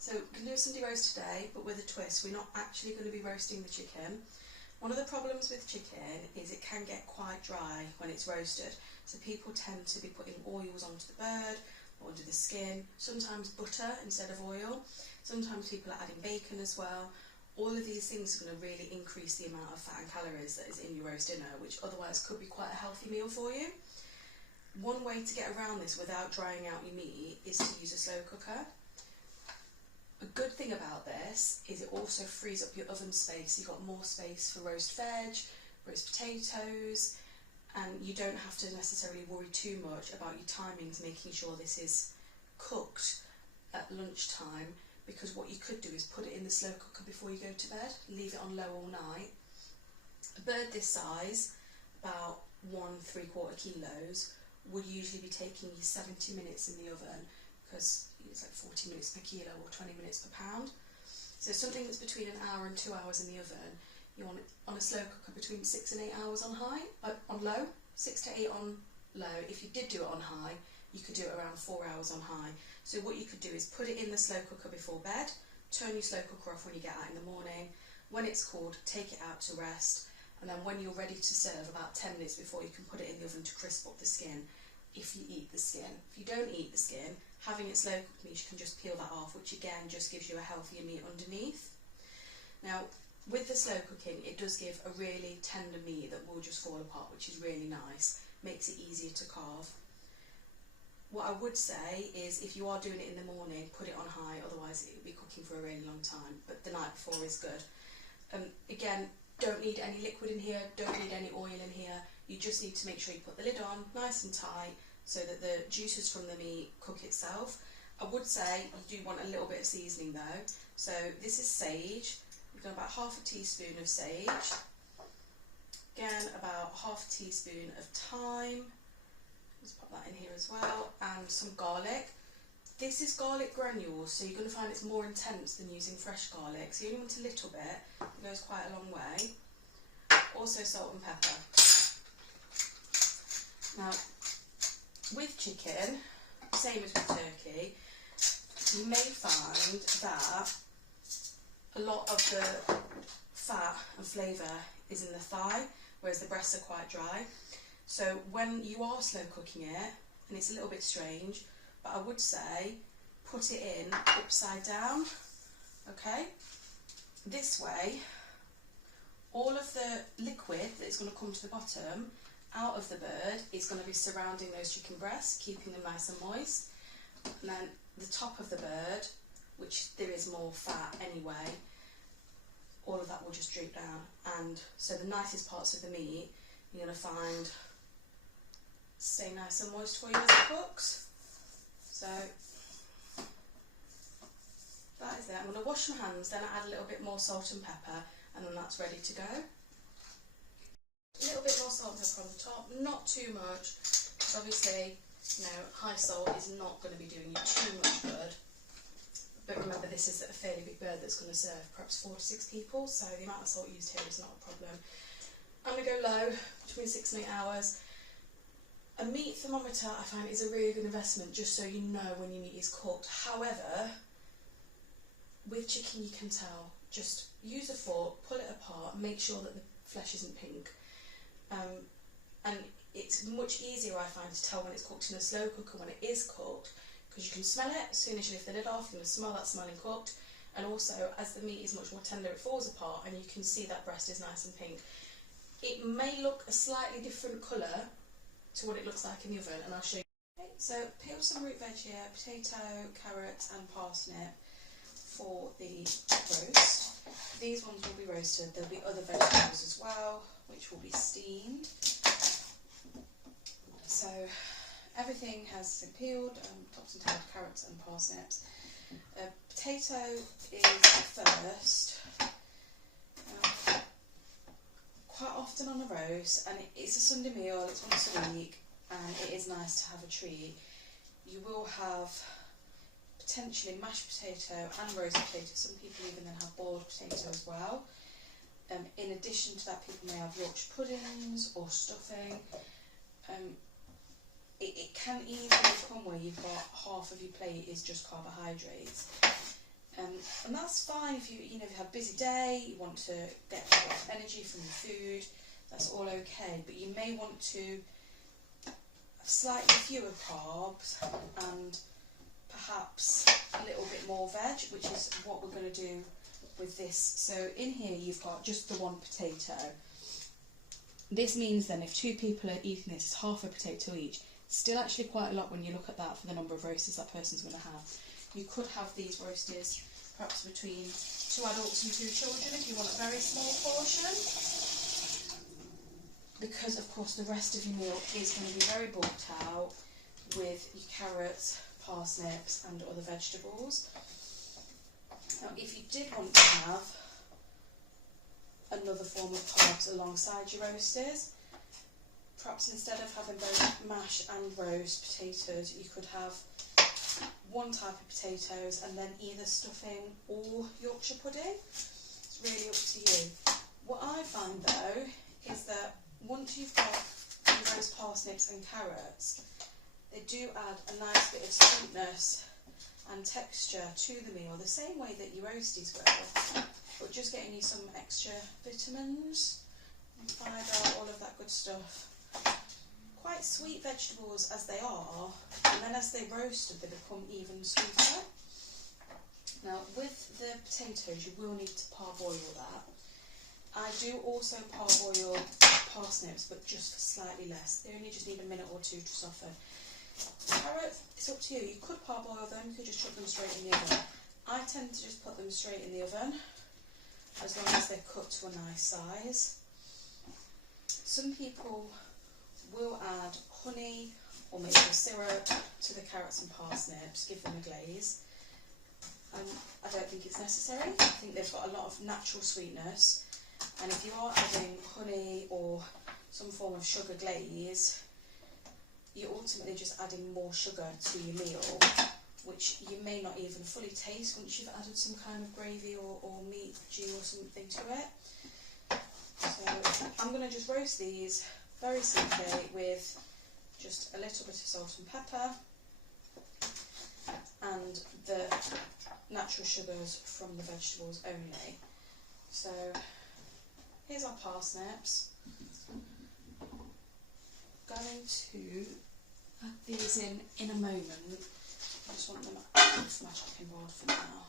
So we're going to do a Sunday roast today, but with a twist. We're not actually going to be roasting the chicken. One of the problems with chicken is it can get quite dry when it's roasted. So people tend to be putting oils onto the bird or under the skin, sometimes butter instead of oil. Sometimes people are adding bacon as well. All of these things are going to really increase the amount of fat and calories that is in your roast dinner, which otherwise could be quite a healthy meal for you. One way to get around this without drying out your meat is to use a slow cooker. A good thing about this is it also frees up your oven space. You've got more space for roast veg, roast potatoes, and you don't have to necessarily worry too much about your timings, making sure this is cooked at lunchtime, because what you could do is put it in the slow cooker before you go to bed, leave it on low all night. A bird this size, about 1¾ kilos, would usually be taking you 70 minutes in the oven, because it's like 40 minutes per kilo or 20 minutes per pound. So something that's between an hour and 2 hours in the oven, you want it on a slow cooker between 6 and 8 hours on low, 6 to 8 on low. If you did do it on high, you could do it around 4 hours on high. So what you could do is put it in the slow cooker before bed, turn your slow cooker off when you get out in the morning. When it's cooled, take it out to rest, and then when you're ready to serve, about 10 minutes before, you can put it in the oven to crisp up the skin, if you eat the skin. If you don't eat the skin, having it slow cooked means you can just peel that off, which again just gives you a healthier meat underneath. Now, with the slow cooking, it does give a really tender meat that will just fall apart, which is really nice, makes it easier to carve. What I would say is, if you are doing it in the morning, put it on high, otherwise it will be cooking for a really long time, but the night before is good. Again, don't need any liquid in here, don't need any oil in here, you just need to make sure you put the lid on nice and tight so that the juices from the meat cook itself. I would say you do want a little bit of seasoning though, so this is sage. We've got about ½ teaspoon of sage, again about ½ teaspoon of thyme, let's pop that in here as well, and some garlic. This is garlic granules, so you're going to find it's more intense than using fresh garlic, so you only want a little bit, it goes quite a long way. Also salt and pepper. Now, with chicken, same as with turkey, you may find that a lot of the fat and flavour is in the thigh, whereas the breasts are quite dry. So when you are slow cooking it, and it's a little bit strange, but I would say put it in upside down, okay? This way, all of the liquid that's going to come to the bottom out of the bird is going to be surrounding those chicken breasts, keeping them nice and moist. And then the top of the bird, which there is more fat anyway, all of that will just droop down. And so the nicest parts of the meat, you're going to find stay nice and moist for you as it cooks. So that is it. I'm going to wash my hands, then I add a little bit more salt and pepper, and then that's ready to go. A little bit more salt and pepper on the top, not too much, because obviously, you know, high salt is not going to be doing you too much good. But remember, this is a fairly big bird that's going to serve perhaps 4 to 6 people, so the amount of salt used here is not a problem. I'm going to go low, between 6 and 8 hours. A meat thermometer, I find, is a really good investment, just so you know when your meat is cooked. However, with chicken you can tell. Just use a fork, pull it apart, make sure that the flesh isn't pink. And it's much easier, I find, to tell when it's cooked in a slow cooker when it is cooked, because you can smell it as soon as you lift the lid off. You're going to smell that smelling cooked, and also as the meat is much more tender, it falls apart and you can see that breast is nice and pink. It may look a slightly different colour to what it looks like in the oven, and I'll show you. Okay, so peel some root veg here, potato, carrot and parsnip for the roast. These ones will be roasted. There'll be other vegetables as well, which will be steamed. So everything has been peeled, tops and tails, carrots and parsnips. Potato is first. Quite often on a roast, and it's a Sunday meal, it's once a week, and it is nice to have a treat. You will have potentially mashed potato and roast potato. Some people even then have boiled potato as well. In addition to that, people may have Yorkshire puddings or stuffing. It can easily come where you've got half of your plate is just carbohydrates. And that's fine if you if you have a busy day, you want to get a lot of energy from your food, that's all okay. But you may want to have slightly fewer carbs and perhaps a little bit more veg, which is what we're going to do with this. So in here you've got just the one potato. This means then if two people are eating this, it's half a potato each. Still actually quite a lot when you look at that for the number of roasters that person's going to have. You could have these roasters perhaps between 2 adults and 2 children if you want a very small portion. Because of course the rest of your meal is going to be very bulked out with your carrots, parsnips and other vegetables. Now if you did want to have another form of carbs alongside your roasters, perhaps instead of having both mash and roast potatoes, you could have one type of potatoes and then either stuffing or Yorkshire pudding. It's really up to you. What I find though is that once you've got your roast parsnips and carrots, they do add a nice bit of sweetness and texture to the meal, the same way that your roasties will, but just getting you some extra vitamins and fibre, all of that good stuff. Quite sweet vegetables as they are, and then as they roasted they become even sweeter. Now with the potatoes you will need to parboil that. I do also parboil parsnips, but just for slightly less. They only just need a minute or 2 to soften. Carrots, it's up to you. You could parboil them, you could just chuck them straight in the oven. I tend to just put them straight in the oven, as long as they're cut to a nice size. Some people will add honey or maple syrup to the carrots and parsnips, give them a glaze. I don't think it's necessary. I think they've got a lot of natural sweetness, and if you are adding honey or some form of sugar glaze, you're ultimately just adding more sugar to your meal, which you may not even fully taste once you've added some kind of gravy or meat stew or something to it. So I'm going to just roast these very simply with just a little bit of salt and pepper and the natural sugars from the vegetables only. So here's our parsnips. Going to add these in a moment. I just want them off my chopping board for now.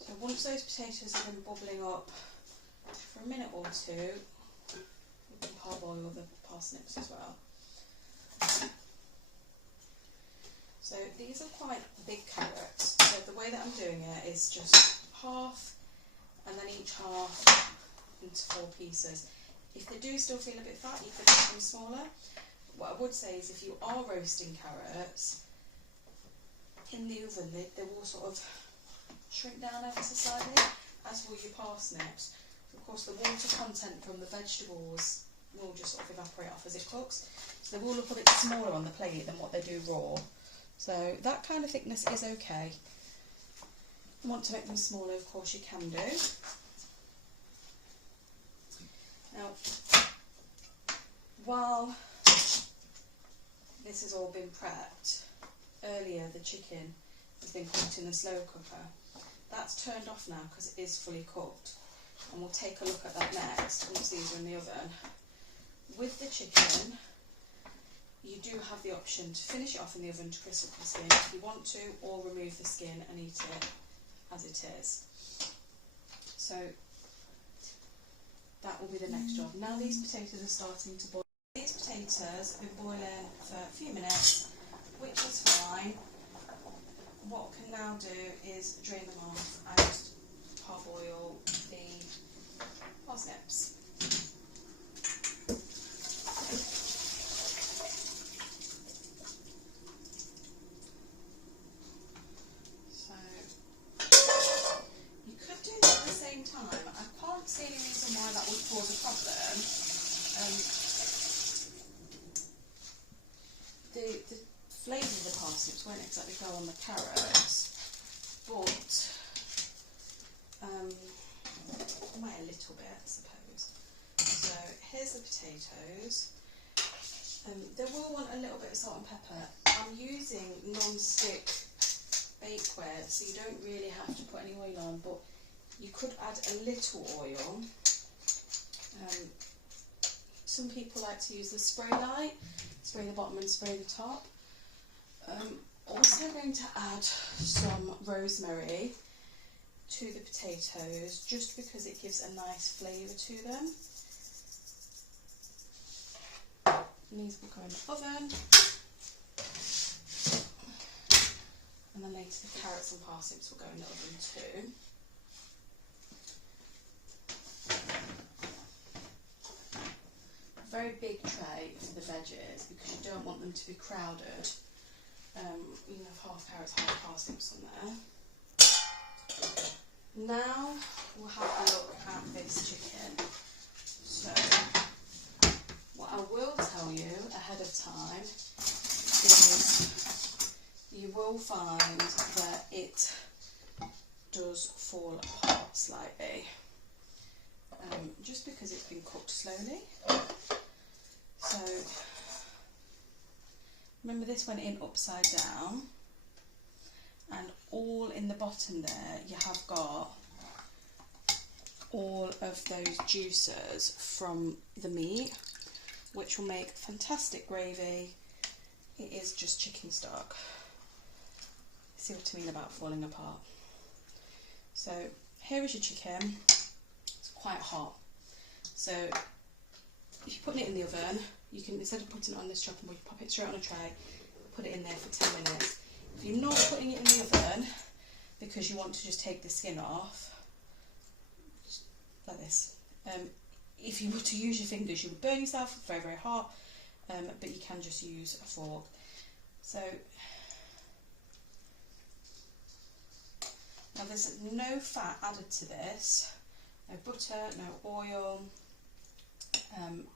So once those potatoes have been bubbling up for a minute or 2, we can parboil the parsnips as well. So these are quite big carrots, so the way that I'm doing it is just half and then each half into 4 pieces. If they do still feel a bit fat, you could make them smaller. What I would say is if you are roasting carrots, in the oven they will sort of shrink down ever so slightly, as will your parsnips. Of course the water content from the vegetables will just sort of evaporate off as it cooks, so they will look a bit smaller on the plate than what they do raw. So that kind of thickness is okay. If you want to make them smaller, of course you can do. Now, while this has all been prepped, earlier the chicken has been cooked in the slow cooker. That's turned off now because it is fully cooked, and we'll take a look at that next once these are in the oven. With the chicken, you do have the option to finish it off in the oven to crisp up the skin if you want to, or remove the skin and eat it as it is. So that will be the next job. Now these potatoes are starting to boil. These potatoes have been boiling for a few minutes, which is fine. What we can now do is drain them off and just parboil the parsnips. So you could do that at the same time. I can't see any reason why that would cause a problem. The flavour of the parsnips won't exactly go on the carrots, but might a little bit, I suppose. So here's the potatoes. They will want a little bit of salt and pepper. I'm using non-stick bakeware, so you don't really have to put any oil on, but you could add a little oil. Some people like to use the spray light, spray the bottom and spray the top. Also going to add some rosemary to the potatoes, just because it gives a nice flavour to them. And these will go in the oven. And then later the carrots and parsnips will go in the oven too. A very big tray for the veggies, because you don't want them to be crowded. You can have half carrots, half parsnips on there. Now we'll have a look at this chicken. So what I will tell you ahead of time is you will find that it does fall apart slightly, just because it's been cooked slowly. So remember, this went in upside down, and all in the bottom there you have got all of those juices from the meat, which will make fantastic gravy. It is just chicken stock. See what I mean about falling apart? So here is your chicken. It's quite hot, so if you're putting it in the oven, you can, instead of putting it on this chopping board, you pop it straight on a tray, put it in there for 10 minutes. If you're not putting it in the oven because you want to just take the skin off, just like this. If you were to use your fingers, you would burn yourself. It's very, very hot, but you can just use a fork. So now there's no fat added to this, no butter, no oil.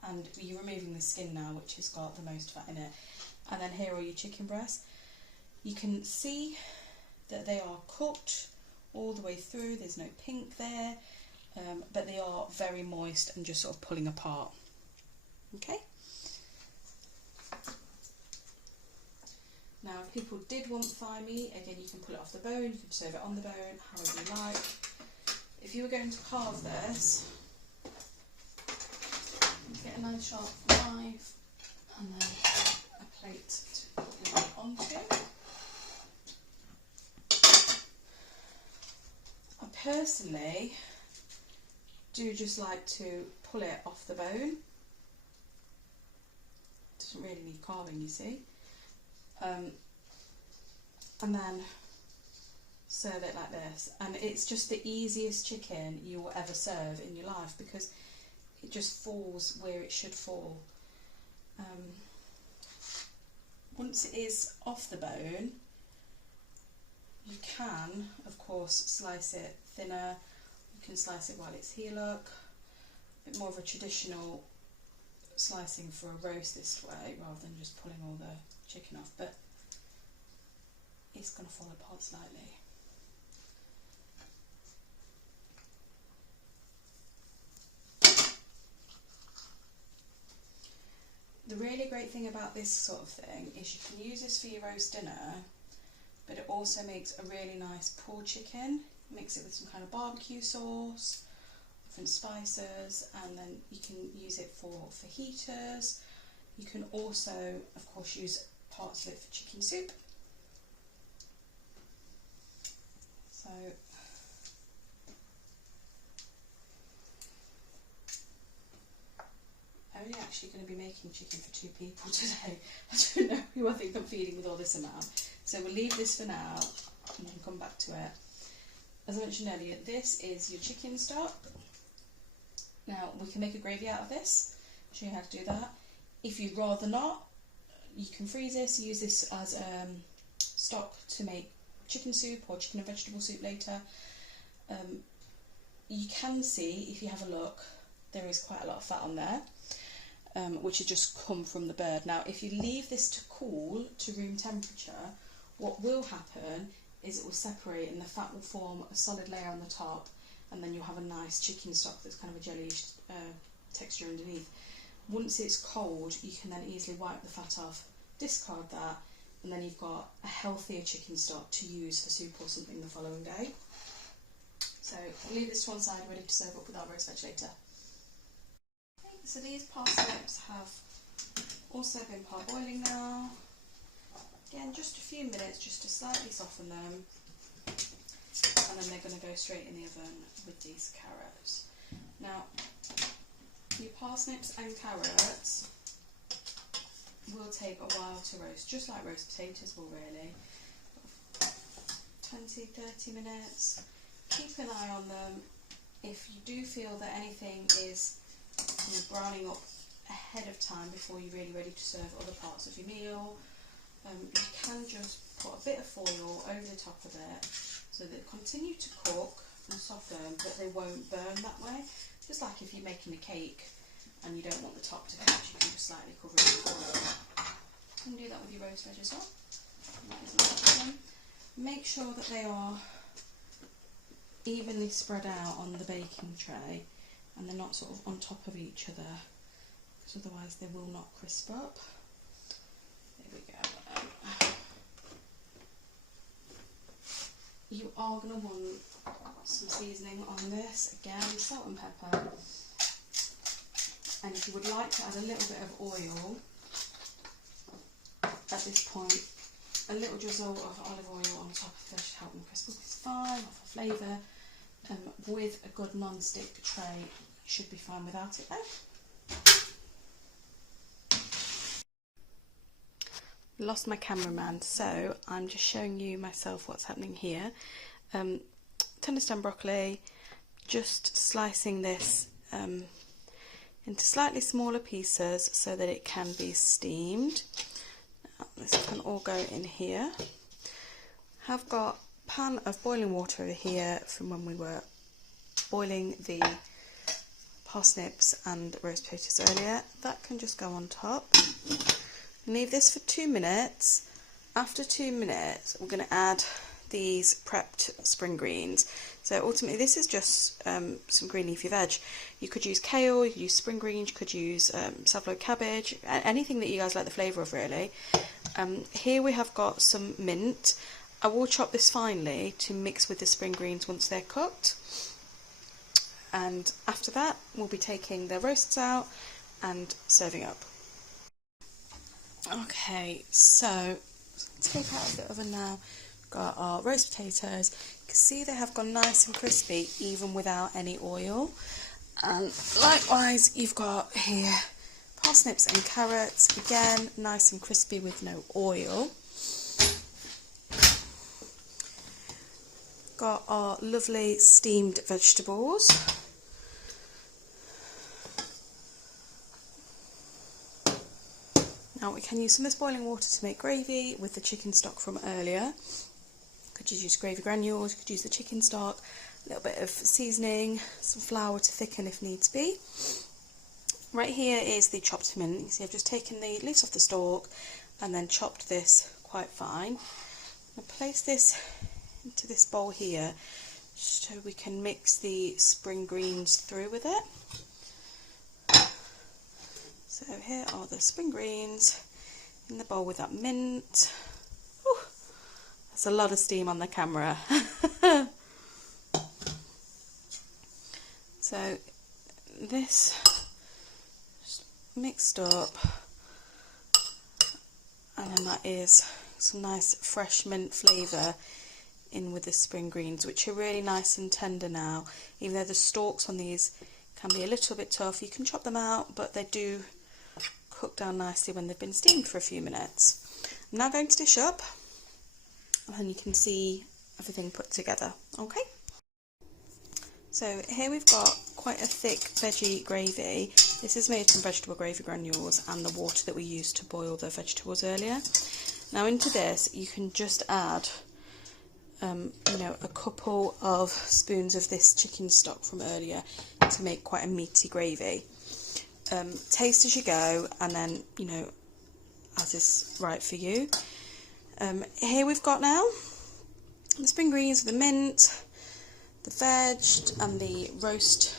And you're removing the skin now, which has got the most fat in it. And then here are your chicken breasts. You can see that they are cooked all the way through. There's no pink there, but they are very moist and just sort of pulling apart. Okay. Now, if people did want thigh meat, again, you can pull it off the bone. You can serve it on the bone, however you like. If you were going to carve this, get a nice sharp knife and then a plate to put your meat onto. I personally do just like to pull it off the bone. It doesn't really need carving, you see. And then serve it like this, and it's just the easiest chicken you will ever serve in your life, because it just falls where it should fall. Once it is off the bone, you can, of course, slice it thinner. You can slice it while it's here, look. A bit more of a traditional slicing for a roast this way, rather than just pulling all the chicken off, but it's going to fall apart slightly. The really great thing about this sort of thing is you can use this for your roast dinner, but it also makes a really nice pulled chicken. Mix it with some kind of barbecue sauce, different spices, and then you can use it for fajitas. You can also, of course, use parts of it for chicken soup. So I'm only actually going to be making chicken for 2 people today. I don't know who I think I'm feeding with all this amount. So we'll leave this for now and then come back to it. As I mentioned earlier, this is your chicken stock. Now we can make a gravy out of this. I'll show you how to do that. If you'd rather not, you can freeze this, use this as stock to make chicken soup or chicken and vegetable soup later. You can see, if you have a look, there is quite a lot of fat on there, which has just come from the bird. Now, if you leave this to cool to room temperature, what will happen is it will separate and the fat will form a solid layer on the top, and then you'll have a nice chicken stock that's kind of a jellyish texture underneath. Once it's cold, you can then easily wipe the fat off, discard that, and then you've got a healthier chicken stock to use for soup or something the following day. So we'll leave this to one side, ready to serve up with our roast veg later. Okay, so these parsnips have also been parboiling now. Again, just a few minutes just to slightly soften them, and then they're going to go straight in the oven with these carrots. Now, your parsnips and carrots will take a while to roast, just like roast potatoes will really. 20-30 minutes. Keep an eye on them. If you do feel that anything is browning up ahead of time before you're really ready to serve other parts of your meal, you can just put a bit of foil over the top of it so that they continue to cook and soften, but they won't burn that way. Just like if you're making a cake and you don't want the top to catch, you can just slightly cover it with foil. You can do that with your roast veg as well. That isn't a problem. Make sure that they are evenly spread out on the baking tray and they're not sort of on top of each other, because otherwise they will not crisp up. There we go. You are going to want some seasoning on this, again salt and pepper, and if you would like to add a little bit of oil at this point, a little drizzle of olive oil on top of this to help them crisp up is fine, or for flavour. With a good non-stick tray, you should be fine without it though. Lost my cameraman, so I'm just showing you myself what's happening here. Tender stem broccoli, just slicing this into slightly smaller pieces so that it can be steamed. Now, this can all go in here. I've got a pan of boiling water over here from when we were boiling the parsnips and roast potatoes earlier. That can just go on top. Leave this for 2 minutes. After 2 minutes, we're going to add these prepped spring greens. So ultimately this is just some green leafy veg. You could use kale, you could use spring greens, you could use saveloy cabbage, anything that you guys like the flavour of really. Here we have got some mint. I will chop this finely to mix with the spring greens once they're cooked. And after that we'll be taking the roasts out and serving up. Okay, so take out of the oven now. Got our roast potatoes. You can see they have gone nice and crispy even without any oil. And likewise you've got here parsnips and carrots, again nice and crispy with no oil. Got our lovely steamed vegetables. Now we can use some of this boiling water to make gravy with the chicken stock from earlier. Could just use gravy granules, you could use the chicken stock, a little bit of seasoning, some flour to thicken if needs be. Right here is the chopped mint. You can see I've just taken the leaves off the stalk and then chopped this quite fine. I'll place this into this bowl here so we can mix the spring greens through with it. So here are the spring greens in the bowl with that mint. Ooh, that's a lot of steam on the camera. So this just mixed up, and then that is some nice fresh mint flavour in with the spring greens, which are really nice and tender now. Even though the stalks on these can be a little bit tough, you can chop them out, but they do cook down nicely when they've been steamed for a few minutes. I'm now going to dish up, and you can see everything put together. Okay. So here we've got quite a thick veggie gravy. This is made from vegetable gravy granules and the water that we used to boil the vegetables earlier. Now into this you can just add a couple of spoons of this chicken stock from earlier to make quite a meaty gravy. Taste as you go, and then as is right for you. Here we've got now the spring greens, the mint, the veg and the roast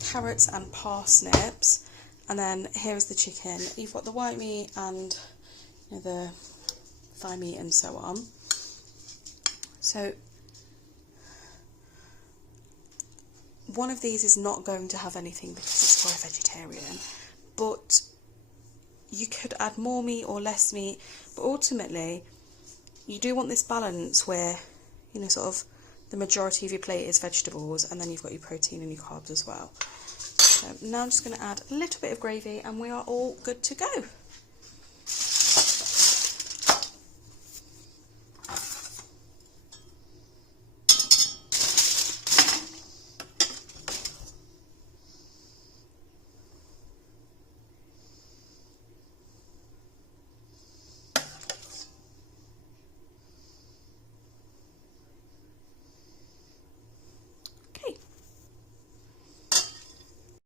carrots and parsnips, and then here is the chicken. You've got the white meat and the thigh meat and so on. So one of these is not going to have anything because it's for a vegetarian, but you could add more meat or less meat, but ultimately you do want this balance where, you know, sort of the majority of your plate is vegetables and then you've got your protein and your carbs as well. So now I'm just going to add a little bit of gravy and we are all good to go.